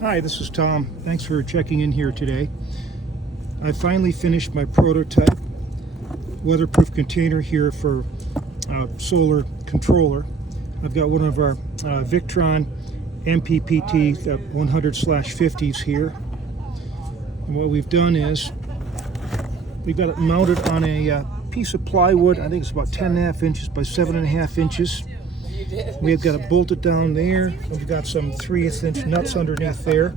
Hi, this is Tom. Thanks for checking in here today. I finally finished my prototype weatherproof container here for solar controller. I've got one of our Victron MPPT 100/50s here. And what we've done is we've got it mounted on a piece of plywood. I think it's about 10.5 inches by 7.5 inches. We've got it bolted down there. We've got some 3/8 inch nuts underneath there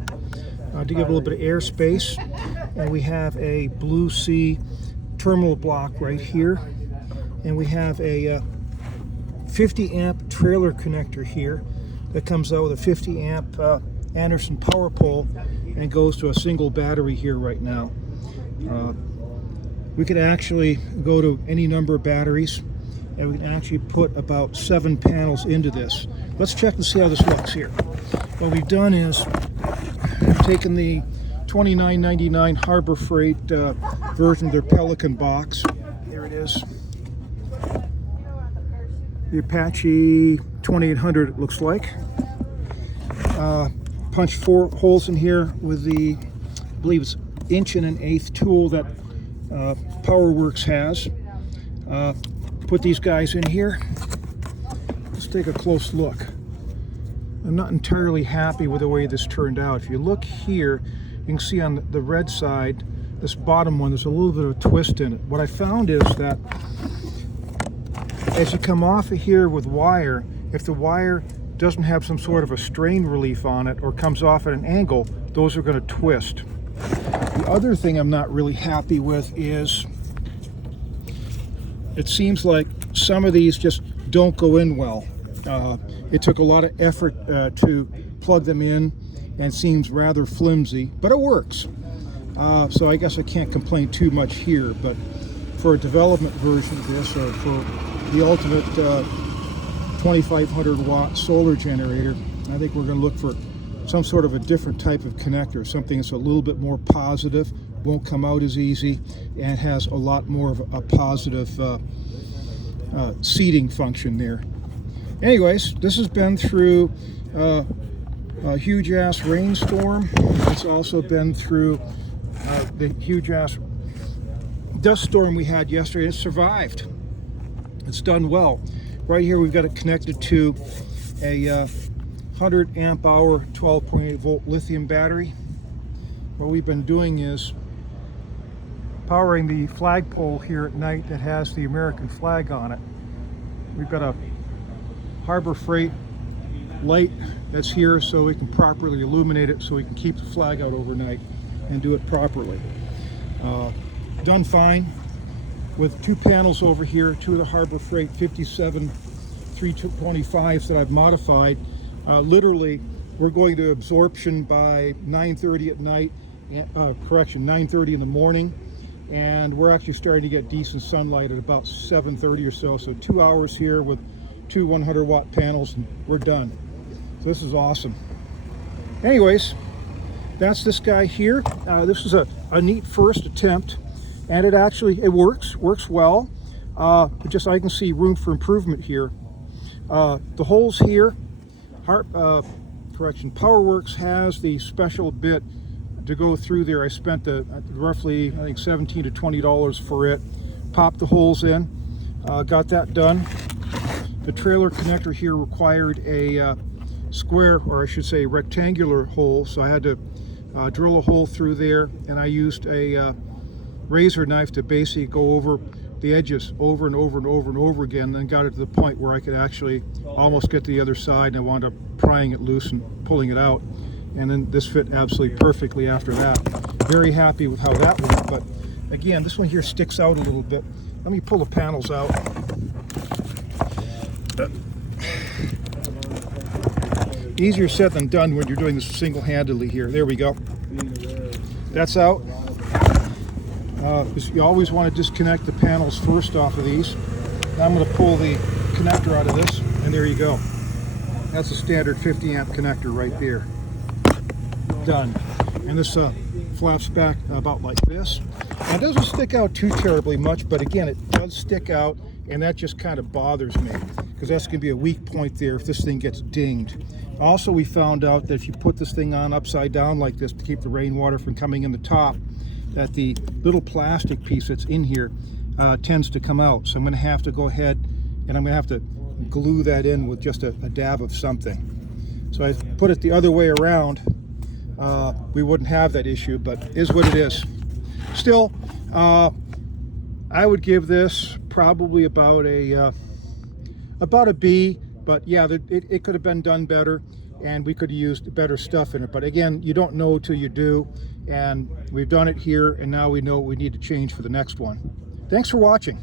to give a little bit of air space. And we have a Blue Sea terminal block right here. And we have a 50 amp trailer connector here that comes out with a 50 amp Anderson power pole and goes to a single battery here right now. We could actually go to any number of batteries, and we can actually put about 7 panels into this. Let's check and see how this looks here. What we've done is taken the $29.99 Harbor Freight version of their Pelican box. There it is. The Apache 2800 it looks like. Punched 4 holes in here with the, I believe it's 1.1/8 tool that PowerWorks has. Put these guys in here. Let's take a close look. I'm not entirely happy with the way this turned out. If you look here, you can see on the red side, this bottom one, there's a little bit of a twist in it. What I found is that as you come off of here with wire, if the wire doesn't have some sort of a strain relief on it or comes off at an angle, those are going to twist. The other thing I'm not really happy with is it seems like some of these just don't go in well. It took a lot of effort to plug them in and seems rather flimsy, but it works. So I guess I can't complain too much here, but for a development version of this, or for the ultimate 2,500 watt solar generator, I think we're going to look for some sort of a different type of connector, something that's a little bit more positive, won't come out as easy, and has a lot more of a positive seating function there. Anyways, this has been through a huge ass rainstorm. It's also been through the huge ass dust storm we had yesterday. It survived. It's done well. Right here we've got it connected to a 100 amp hour 12.8 volt lithium battery. What we've been doing is powering the flagpole here at night that has the American flag on it. We've got a Harbor Freight light that's here so we can properly illuminate it, so we can keep the flag out overnight and do it properly. Done fine with 2 panels over here, 2 of the Harbor Freight 57 325s that I've modified. Literally, we're going to absorption by 9:30 at night, 9:30 in the morning, and we're actually starting to get decent sunlight at about 7:30 or so. So 2 hours here with 2 100 watt panels, and we're done. So this is awesome. Anyways, that's this guy here. This is a neat first attempt, and it works well. Just I can see room for improvement here. The holes here, PowerWorks has the special bit to go through there. I spent roughly, I think, $17 to $20 for it. Popped the holes in, got that done. The trailer connector here required a square, or I should say rectangular hole, so I had to drill a hole through there, and I used a razor knife to basically go over the edges over and over and over and over again, then got it to the point where I could actually almost get to the other side, and I wound up prying it loose and pulling it out, and then this fit absolutely perfectly after that. Very happy with how that went, but again, this one here sticks out a little bit. Let me pull the panels out. Easier said than done when you're doing this single-handedly here. There we go. That's out. You always want to disconnect the panels first off of these. Now I'm going to pull the connector out of this, and there you go. That's a standard 50 amp connector right there. Done. And this flaps back about like this. Now, it doesn't stick out too terribly much, but again, it does stick out, and that just kind of bothers me, because that's going to be a weak point there if this thing gets dinged. Also, we found out that if you put this thing on upside down like this to keep the rainwater from coming in the top, that the little plastic piece that's in here tends to come out. So I'm going to have to go ahead and I'm going to have to glue that in with just a dab of something. So I put it the other way around. We wouldn't have that issue, but is what it is. Still, I would give this probably about a B. But yeah, it could have been done better, and we could have used better stuff in it. But again, you don't know till you do, and we've done it here, and now we know what we need to change for the next one. Thanks for watching.